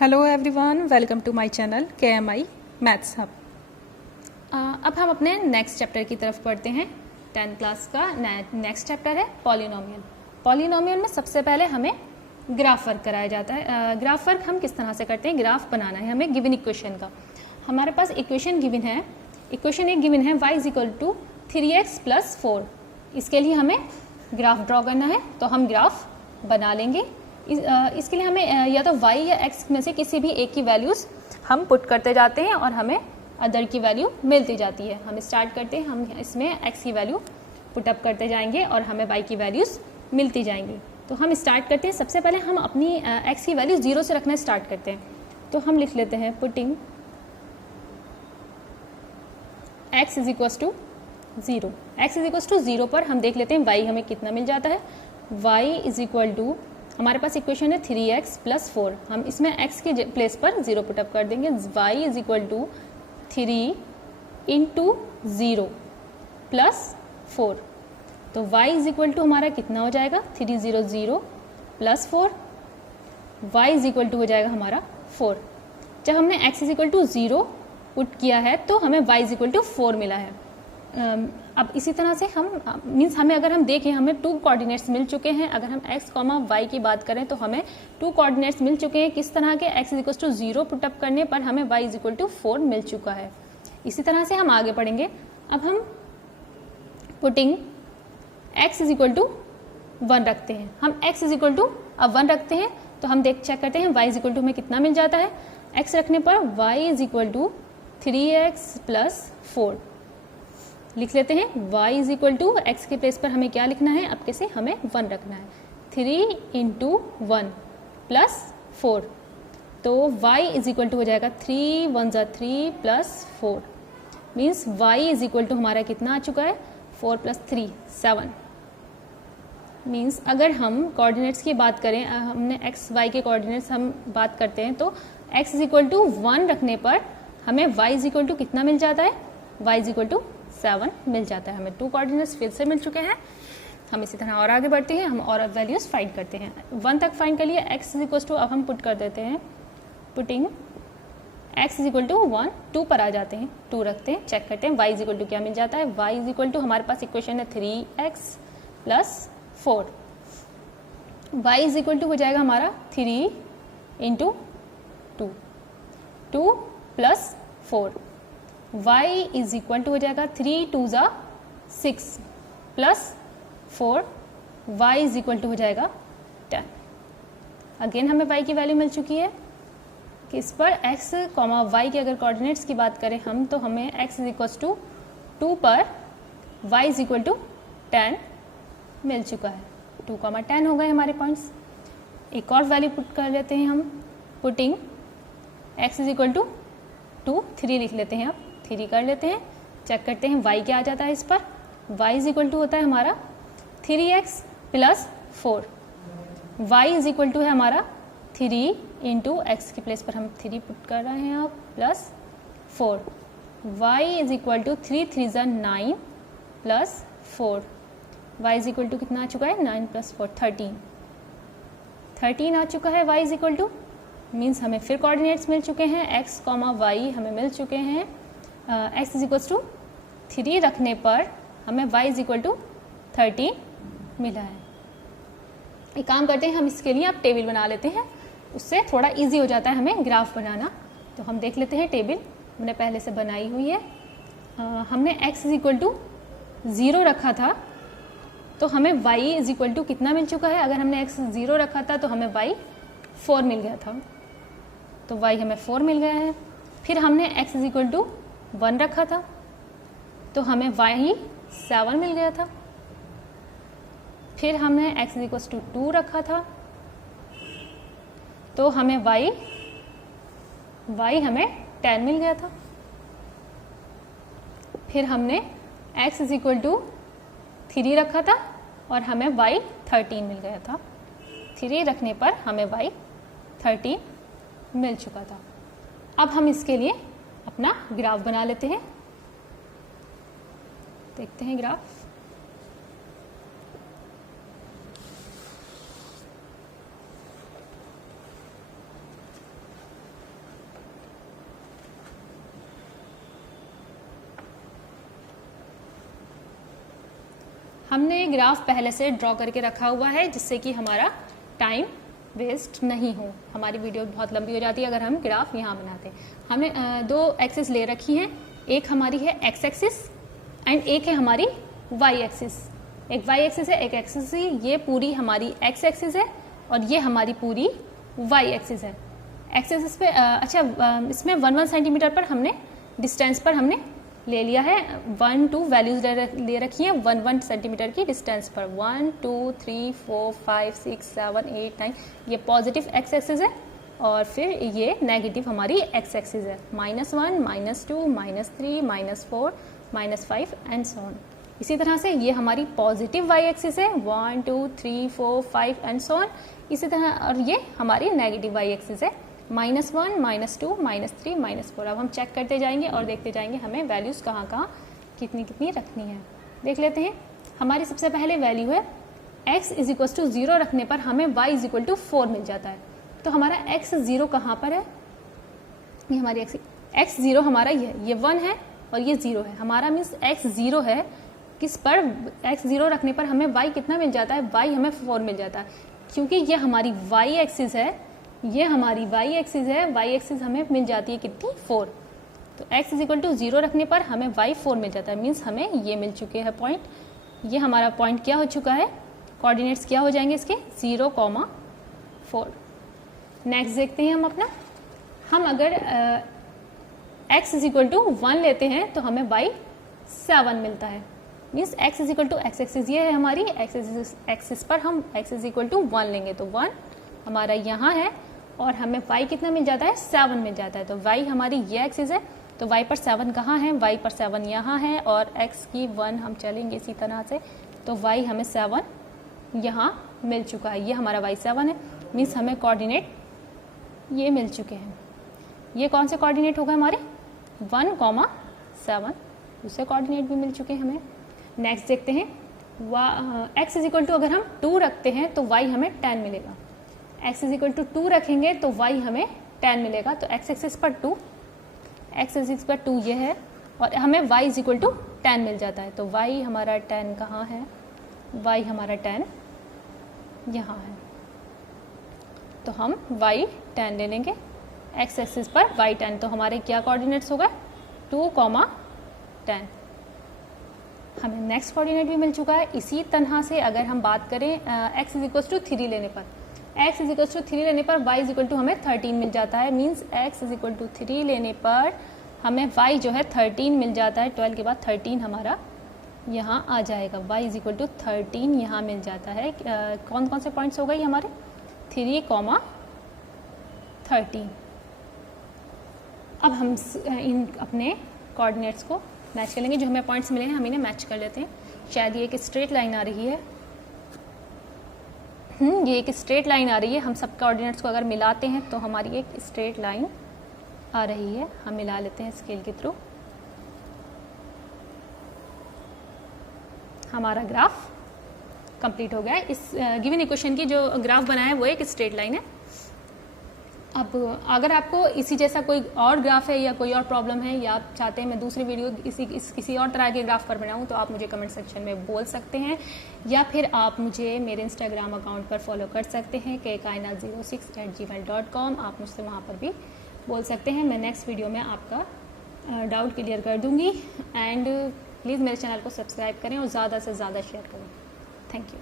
Hello everyone, welcome to my channel KMI maths hub. अब हम अपने नेक्स्ट चैप्टर की तरफ पढ़ते हैं। 10th क्लास का नेक्स्ट चैप्टर है पॉलिनोमियल। पॉलिनोमियल में सबसे पहले हमें ग्राफ वर्क कराया जाता है। ग्राफ वर्क हम किस तरह से करते हैं, ग्राफ बनाना है हमें गिवन इक्वेशन का। हमारे पास इक्वेशन गिवन है, इक्वेशन एक गिवन है y = 3x + 4। इसके लिए हमें ग्राफ ड्रॉ करना है, तो हम ग्राफ बना लेंगे। इसके लिए हमें या तो y या x में से किसी भी एक की वैल्यूज़ हम पुट करते जाते हैं और हमें अदर की वैल्यू मिलती जाती है। हम स्टार्ट करते हैं, हम इसमें x की वैल्यू पुटअप करते जाएंगे और हमें y की वैल्यूज़ मिलती जाएंगी। तो हम स्टार्ट करते हैं, सबसे पहले हम अपनी x की वैल्यू 0 से रखना स्टार्ट करते हैं। तो हम लिख लेते हैं पुटिंग x = 0। x = 0 पर हम देख लेते हैं y हमें कितना मिल जाता है। y = हमारे पास इक्वेशन है 3x + 4। हम इसमें x के प्लेस पर 0 पुटअप कर देंगे। y = 3 × 0 + 4। तो y = हमारा कितना हो जाएगा, 300 + 4। y = हो जाएगा हमारा 4। जब हमने x = 0 पुट किया है तो हमें y = 4 मिला है। अब इसी तरह से हम मीन्स हमें अगर हम देखें, हमें 2 कोऑर्डिनेट्स मिल चुके हैं। अगर हम x, y की बात करें तो हमें 2 कोऑर्डिनेट्स मिल चुके हैं। किस तरह के, x = 0 पुटअप करने पर हमें y = 4 मिल चुका है। इसी तरह से हम आगे पढ़ेंगे। अब हम पुटिंग x = 1 रखते हैं। हम x = अब 1 रखते हैं तो हम चेक करते हैं y = हमें कितना मिल जाता है। x रखने पर y = 3x + 4 लिख लेते हैं। y = x के प्लेस पर हमें क्या लिखना है, अब कैसे हमें 1 रखना है। 3 × 1 + 4। तो y = हो जाएगा 3 × 1 = 3 + 4 मीन्स y = हमारा कितना आ चुका है, 4 + 3 7। मीन्स अगर हम कोऑर्डिनेट्स की बात करें, हमने x y के कोऑर्डिनेट्स हम बात करते हैं तो x = 1 रखने पर हमें y = कितना मिल जाता है, y = 7 मिल जाता है। हमें 2 कोऑर्डिनेट्स फिर से मिल चुके हैं। हम इसी तरह और आगे बढ़ते हैं, हम और वैल्यूज फाइंड करते हैं। 1 तक फाइंड कर लिए। x = अब हम पुट कर देते हैं, पुटिंग x = 1 2 पर आ जाते हैं, 2 रखते हैं, चेक करते हैं y = क्या मिल जाता है। y = हमारे पास इक्वेशन है 3x + 4। y = हो जाएगा हमारा 3 × 2 2 + 4। y = हो जाएगा 3 × 2 = 6 + 4। y = हो जाएगा 10। अगेन हमें y की वैल्यू मिल चुकी है। कि इस पर x, y के अगर कोऑर्डिनेट्स की बात करें हम तो हमें x = 2 पर y = 10 मिल चुका है। 2, 10 हो गए हमारे पॉइंट्स। एक और वैल्यू पुट कर लेते हैं हम, पुटिंग x = 2 3 लिख लेते हैं। अब 3 कर लेते हैं, चेक करते हैं y क्या आ जाता है इस पर। y = होता है हमारा 3x + 4। y = है हमारा 3 × x के प्लेस पर हम 3 पुट कर रहे हैं अब +4। y = 3 × 3 = 9 + 4। y = कितना आ चुका है, 9 + 4 13 13 आ चुका है y = मीन्स हमें फिर कोऑर्डिनेट्स मिल चुके हैं। x, y हमें मिल चुके हैं। x = 3 रखने पर हमें y = 13 मिला है। एक काम करते हैं, हम इसके लिए अब टेबल बना लेते हैं, उससे थोड़ा इजी हो जाता है हमें ग्राफ बनाना। तो हम देख लेते हैं, टेबल हमने पहले से बनाई हुई है। हमने x = 0 रखा था तो हमें y = कितना मिल चुका है। अगर हमने x 0 रखा था तो हमें y 4 मिल गया था, तो y हमें 4 मिल गया है। फिर हमने x = 1 रखा था तो हमें y 7 मिल गया था। फिर हमने x = 2 रखा था तो हमें y हमें 10 मिल गया था। फिर हमने x = 3 रखा था और हमें y 13 मिल गया था। 3 रखने पर हमें y 13 मिल चुका था। अब हम इसके लिए अपना ग्राफ बना लेते हैं। देखते हैं ग्राफ। हमने ग्राफ पहले से ड्रॉ करके रखा हुआ है जिससे कि हमारा टाइम वेस्ट नहीं हो। हमारी वीडियो बहुत लंबी हो जाती है अगर हम ग्राफ यहाँ बनाते हैं। हमने दो एक्सिस ले रखी हैं, एक हमारी है एक्स एक्सिस एंड एक है हमारी वाई एक्सिस। एक वाई एक्सिस है, एक एक्सिस है, ये पूरी हमारी एक्स एक्सिस है और ये हमारी पूरी वाई एक्सिस है। एक्स एक्सिस पे इसमें 1 सेंटीमीटर पर हमने डिस्टेंस पर हमने ले लिया है 1 2 वैल्यूज ले रखी हैं 1 सेंटीमीटर की डिस्टेंस पर 1 2 3 4 5 6 7 8 9 ये पॉजिटिव एक्स एक्सिस है और फिर ये नेगेटिव हमारी एक्स एक्सिस है -1 -2 -3 -4 -5 एंड सो ऑन। इसी तरह से ये हमारी पॉजिटिव वाई एक्सिस है 1 2 3 4 5 एंड सो ऑन। इसी तरह और ये हमारी नेगेटिव वाई एक्सिस है -1 -2 -3 -4। अब हम चेक करते जाएंगे और देखते जाएंगे हमें वैल्यूज़ कहाँ कहाँ कितनी कितनी रखनी है। देख लेते हैं। हमारी सबसे पहले वैल्यू है x = 0 रखने पर हमें y = 4 मिल जाता है। तो हमारा x 0 कहाँ पर है? ये हमारी x 0 हमारा ये 1 है और ये 0 है। हमारा मीन्स x 0 है, किस पर? x 0 रखने पर हमें y कितना मिल जाता है? y हमें 4 मिल जाता है क्योंकि ये हमारी y एक्सिस है, ये हमारी y एक्सिस है। y एक्सिस हमें मिल जाती है कितनी? 4। तो x = 0 रखने पर हमें y 4 मिल जाता है। मीन्स हमें ये मिल चुके हैं पॉइंट। ये हमारा पॉइंट क्या हो चुका है? कोऑर्डिनेट्स क्या हो जाएंगे इसके? 0, 4। नेक्स्ट देखते हैं हम अपना। हम अगर x = 1 लेते हैं तो हमें y 7 मिलता है। मीन्स x = x एक्सिस ये है हमारी x एक्सिस पर हम x = 1 लेंगे तो 1 हमारा यहाँ है और हमें y कितना मिल जाता है? 7 मिल जाता है। तो y हमारी ये एक्सिस है तो y पर 7 कहाँ है? y पर 7 यहाँ है और x की 1 हम चलेंगे इसी तरह से तो y हमें 7 यहाँ मिल चुका है। ये हमारा y 7 है। मीन्स हमें कोऑर्डिनेट ये मिल चुके हैं। ये कौन से कोऑर्डिनेट होगा हमारे? 1, 7। दूसरे कोऑर्डिनेट भी मिल चुके हैं हमें। नेक्स्ट देखते हैं। x = अगर हम 2 रखते हैं तो y हमें 10 मिलेगा। x = 2 रखेंगे तो y हमें 10 मिलेगा। तो x एक्सिस पर 2, x एक्सिस पर 2 ये है और हमें y = 10 मिल जाता है। तो y हमारा 10 कहाँ है? y हमारा 10 यहाँ है। तो हम y 10 ले लेंगे। x एक्सिस पर y 10 तो हमारे क्या कोऑर्डिनेट्स हो गए? 2, 10। हमें नेक्स्ट कोऑर्डिनेट भी मिल चुका है। इसी तरह से अगर हम बात करें x = 3 लेने पर, x = 3 लेने पर y = हमें 13 मिल जाता है। मीन्स x = 3 लेने पर हमें y जो है 13 मिल जाता है। 12 के बाद 13 हमारा यहाँ आ जाएगा। y = 13 यहाँ मिल जाता है। कौन कौन से पॉइंट्स हो गए हमारे? 3, 13। अब हम इन अपने कोऑर्डिनेट्स को मैच कर लेंगे। जो हमें पॉइंट्स मिले हैं हम इन्हें मैच कर लेते हैं। शायद ये एक स्ट्रेट लाइन आ रही है। ये एक स्ट्रेट लाइन आ रही है। हम सब कोऑर्डिनेट्स को अगर मिलाते हैं तो हमारी एक स्ट्रेट लाइन आ रही है। हम मिला लेते हैं स्केल के थ्रू। हमारा ग्राफ कंप्लीट हो गया है। इस गिवन इक्वेशन की जो ग्राफ बनाया है वो एक स्ट्रेट लाइन है। अब अगर आपको इसी जैसा कोई और ग्राफ है या कोई और प्रॉब्लम है या आप चाहते हैं मैं दूसरी वीडियो किसी और तरह के ग्राफ पर बनाऊं तो आप मुझे कमेंट सेक्शन में बोल सकते हैं या फिर आप मुझे मेरे इंस्टाग्राम अकाउंट पर फॉलो कर सकते हैं kkainat06@gmail.com। आप मुझसे वहाँ पर भी बोल सकते हैं। मैं नेक्स्ट वीडियो में आपका डाउट क्लियर कर दूँगी। एंड प्लीज़ मेरे चैनल को सब्सक्राइब करें और ज़्यादा से ज़्यादा शेयर करें। Thank you.